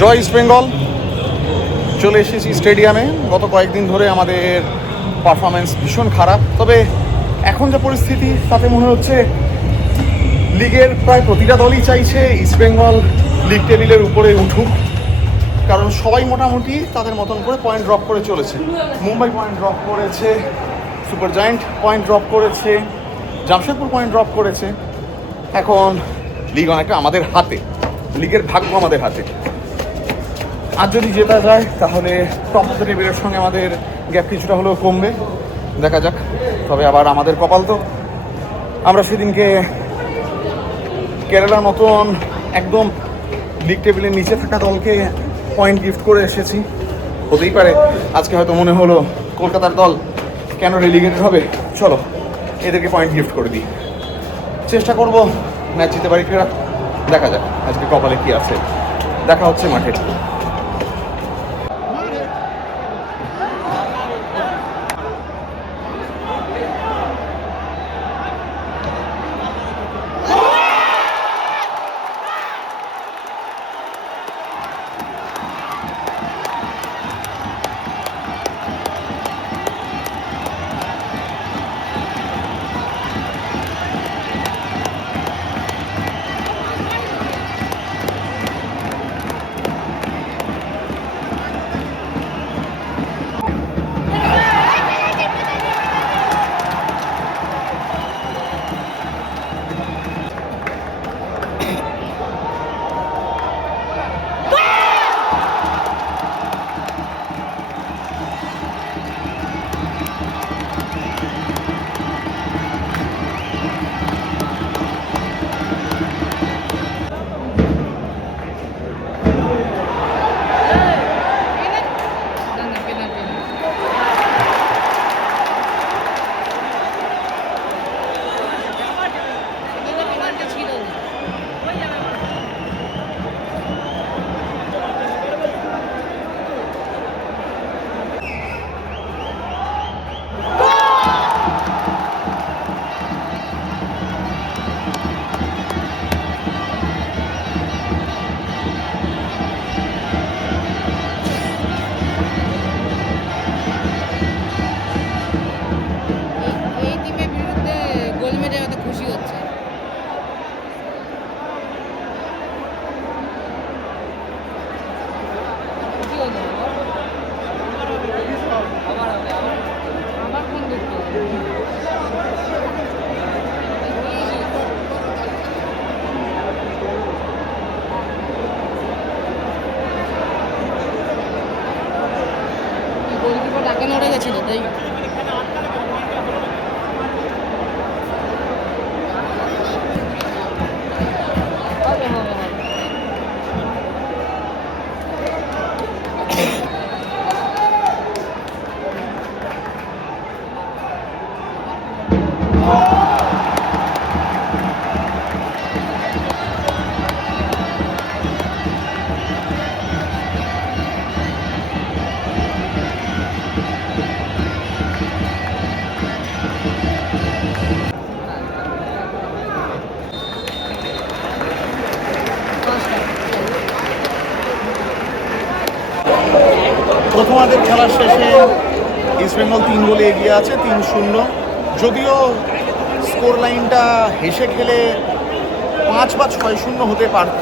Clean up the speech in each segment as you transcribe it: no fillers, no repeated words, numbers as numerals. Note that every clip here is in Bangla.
জয় ইস্ট বেঙ্গল। চলে এসেছি স্টেডিয়ামে। গত কয়েকদিন ধরে আমাদের পারফরমেন্স ভীষণ খারাপ, তবে এখন যে পরিস্থিতি তাতে মনে হচ্ছে লিগের প্রায় প্রতিটা দলই চাইছে ইস্ট বেঙ্গল লিগ টেবিলের উপরে উঠুক, কারণ সবাই মোটামুটি তাদের মতন করে পয়েন্ট ড্রপ করে চলেছে। মুম্বাই পয়েন্ট ড্রপ করেছে, সুপার জায়েন্ট পয়েন্ট ড্রপ করেছে, জামশেদপুর পয়েন্ট ড্রপ করেছে। এখন লিগ অনেকটা আমাদের হাতে, লিগের ভাগ্য আমাদের হাতে। আর যদি জেতা যায় তাহলে টপ অফ দ্য টেবিলের সঙ্গে আমাদের গ্যাপ কিছুটা হলেও কমবে, দেখা যাক। তবে আবার আমাদের কপাল তো, আমরা সেদিনকে কেরালার মতন একদম লিগ টেবিলের নিচে থাকা দলকে পয়েন্ট গিফট করে এসেছি। হতেই পারে আজকে হয়তো মনে হলো কলকাতার দল কেন রেলিগেটেড হবে, চলো এদেরকে পয়েন্ট গিফট করে দিই। চেষ্টা করব ম্যাচ জিতে বাড়ি ফেরা, দেখা যাক আজকে কপালে কি আছে। দেখা হচ্ছে মাঠে। টাকা নড়ে গেছিল তাই প্রথমার্ধের খেলার শেষে ইস্টবেঙ্গল 3 গোলে এগিয়ে আছে, 3-0। যদিও স্কোর লাইনটা হেসে খেলে 5 বা 6-0 হতে পারত।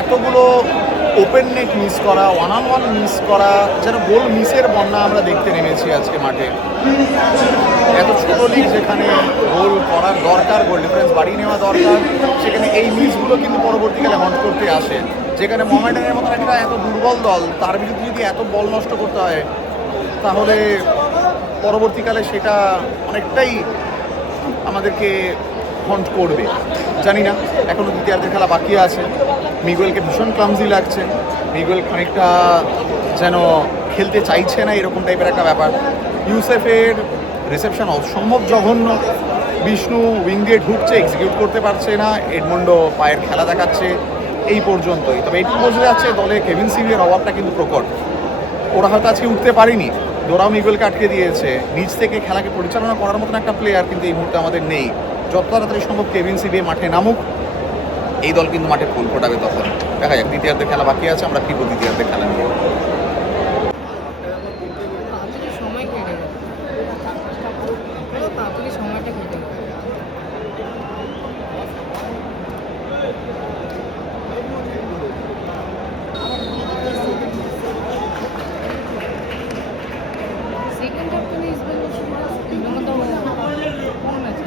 এতগুলো ওপেন নেট মিস করা, 1-on-1 মিস করা, যেন গোল মিসের বন্যা আমরা দেখতে নেমেছি আজকে মাঠে। এত ছোট লিগ যেখানে গোল করার দরকার, গোল ডিফারেন্স বাড়িয়ে নেওয়া দরকার, সেখানে এই মিসগুলো কিন্তু পরবর্তীকালে হন্ট করতে আসে। যেখানে মোহামেডানের মতন একটা এত দুর্বল দল, তার বিরুদ্ধে যদি এত বল নষ্ট করতে হয় তাহলে পরবর্তীকালে সেটা অনেকটাই আমাদেরকে হন্ট করবে। জানি না, এখনও দ্বিতীয়ার্ধের খেলা বাকি আছে। মিগুয়েলকে ভীষণ ক্লামজি লাগছে, মিগুয়েল খানিকটা যেন খেলতে চাইছে না, এরকম টাইপের একটা ব্যাপার। ইউসেফের রিসেপশন অসম্ভব জঘন্য। বিষ্ণু উইং দিয়ে ঢুকছে, এক্সিকিউট করতে পারছে না। এডমন্ডো পায়ের খেলা দেখাচ্ছে, এই পর্যন্তই। তবে এটুকু বোঝা যাচ্ছে দলে কেভিন সিভিয়ের অভাবটা কিন্তু প্রকট। ওরা হয়তো আজকে উঠতে পারেনি, ডোরাও মিগুয়েলকে আটকে দিয়েছে। নিচ থেকে খেলাকে পরিচালনা করার মতন একটা প্লেয়ার কিন্তু এই মুহূর্তে আমাদের নেই। যত তাড়াতাড়ি সম্ভব কেভিন সিভিয়ে মাঠে নামুক, এই দল কিন্তু মাঠে ফুল ফোটাবে তখন। দেখা যাক, দ্বিতীয়ার্ধের খেলা বাকি আছে, আমরা ফিরবো দ্বিতীয়ার্ধের খেলা নিয়ে। তাড়াতাড়ি সময় কেটে গেল, তাড়াতাড়ি সময়টা কেটে গেল। সেকেন্ড হাফ তো ইস্ট বেঙ্গল শুরু তো কোন ম্যাচ?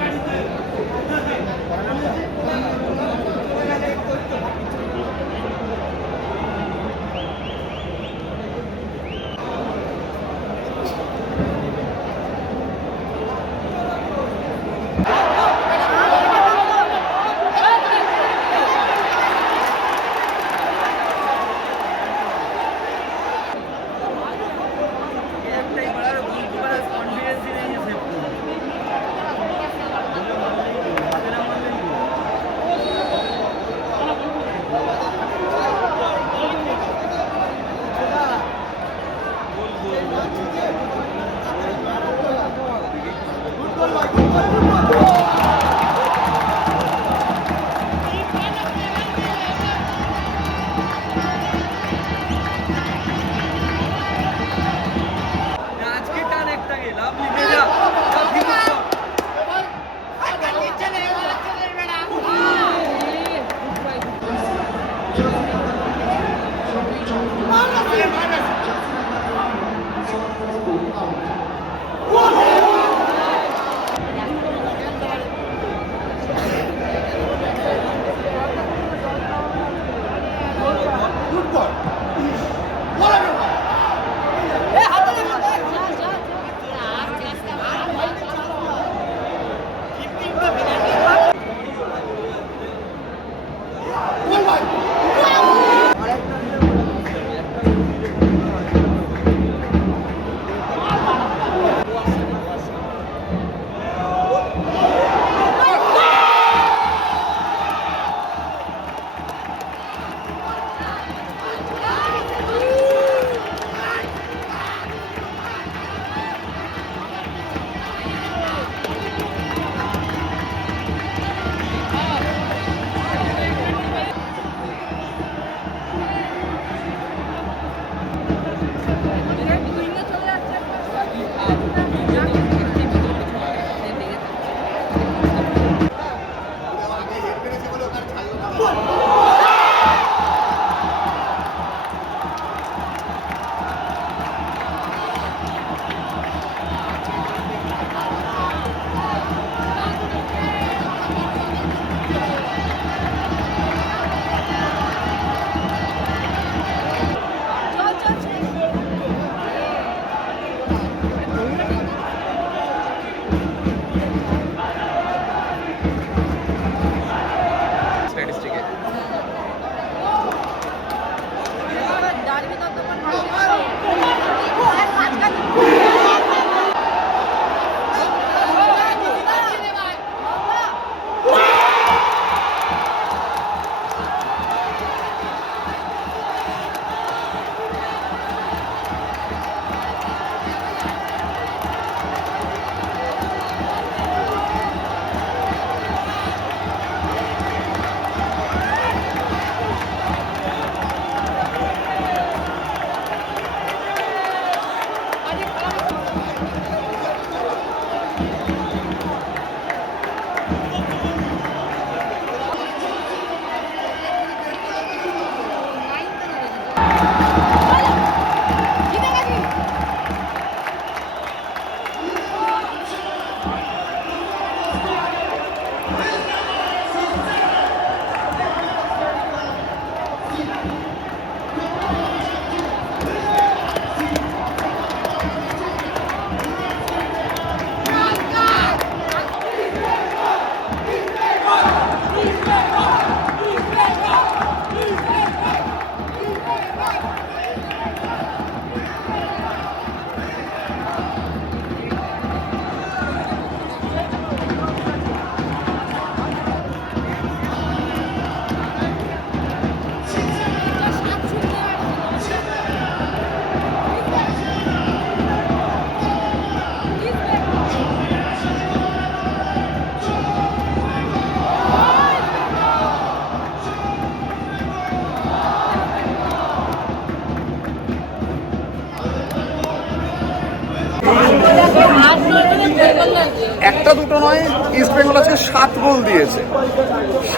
একটা দুটো নয়, ইস্ট বেঙ্গল আজকে 7 গোল দিয়েছে,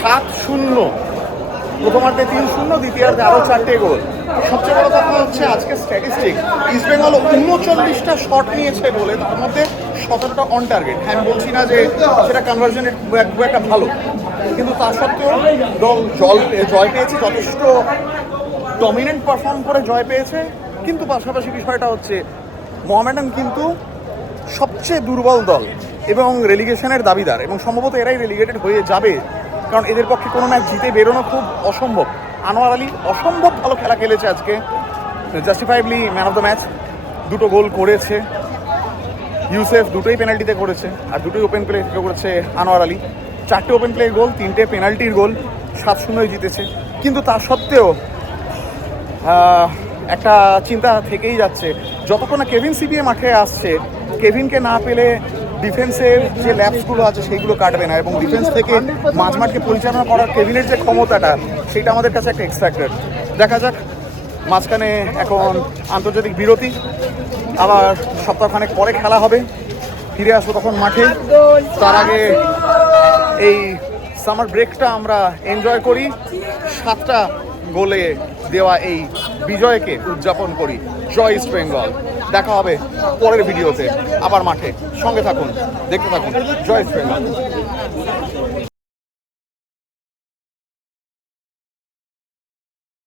7-0। প্রথমার্ধে 3-0, দ্বিতীয়ার্ধে আরও 4টে গোল। সবচেয়ে বড় কথা হচ্ছে আজকে স্ট্যাটিস্টিক, ইস্ট বেঙ্গল 39টা শট নিয়েছে বলে তার মধ্যে 17টা অন টার্গেট। হ্যাঁ, আমি বলছি না যে সেটা কনভার্জনের খুব একটা ভালো, কিন্তু তা সত্ত্বেও দল জয় পেয়েছে, যথেষ্ট ডমিনেন্ট পারফর্ম করে জয় পেয়েছে। কিন্তু পাশাপাশি বিষয়টা হচ্ছে মোহামেডান কিন্তু সবচেয়ে দুর্বল দল এবং রেলিগেশনের দাবিদার, এবং সম্ভবত এরাই রেলিগেটেড হয়ে যাবে, কারণ এদের পক্ষে কোনো ম্যাচ জিতে বেরোনো খুব অসম্ভব। আনোয়ার আলী অসম্ভব ভালো খেলা খেলেছে আজকে, জাস্টিফাইবলি ম্যান অফ দ্য ম্যাচ। 2টো গোল করেছে ইউসেফ, 2টোই পেনাল্টিতে করেছে, আর 2টোই ওপেন প্লে থেকে করেছে আনোয়ার আলী। 4টে ওপেন প্লে গোল, 3টে পেনাল্টির গোল, 7-0 জিতেছে। কিন্তু তা সত্ত্বেও একটা চিন্তা থেকেই যাচ্ছে, যতক্ষণ না কেভিন সিপিএ মাঠে আসছে, কেভিনকে না পেলে ডিফেন্সের যে ল্যাপসগুলো আছে সেইগুলো কাটবে না, এবং ডিফেন্স থেকে মাঝমাঠকে পরিচালনা করার কেভিনের যে ক্ষমতাটা, সেটা আমাদের কাছে একটা এক্স ফ্যাক্টর। দেখা যাক, মাঝখানে এখন আন্তর্জাতিক বিরতি, আবার সপ্তাহখানেক পরে খেলা হবে, ফিরে আসবো তখন মাঠে। তার আগে এই সামার ব্রেকটা আমরা এনজয় করি, 7টা গোলে দেওয়া এই বিজয়কে উদযাপন করি। জয় ইস্ট বেঙ্গল। দেখা হবে পরের ভিডিওতে আবার মাঠে। সঙ্গে থাকুন, দেখতে থাকুন জয় ইস্ট বেঙ্গল।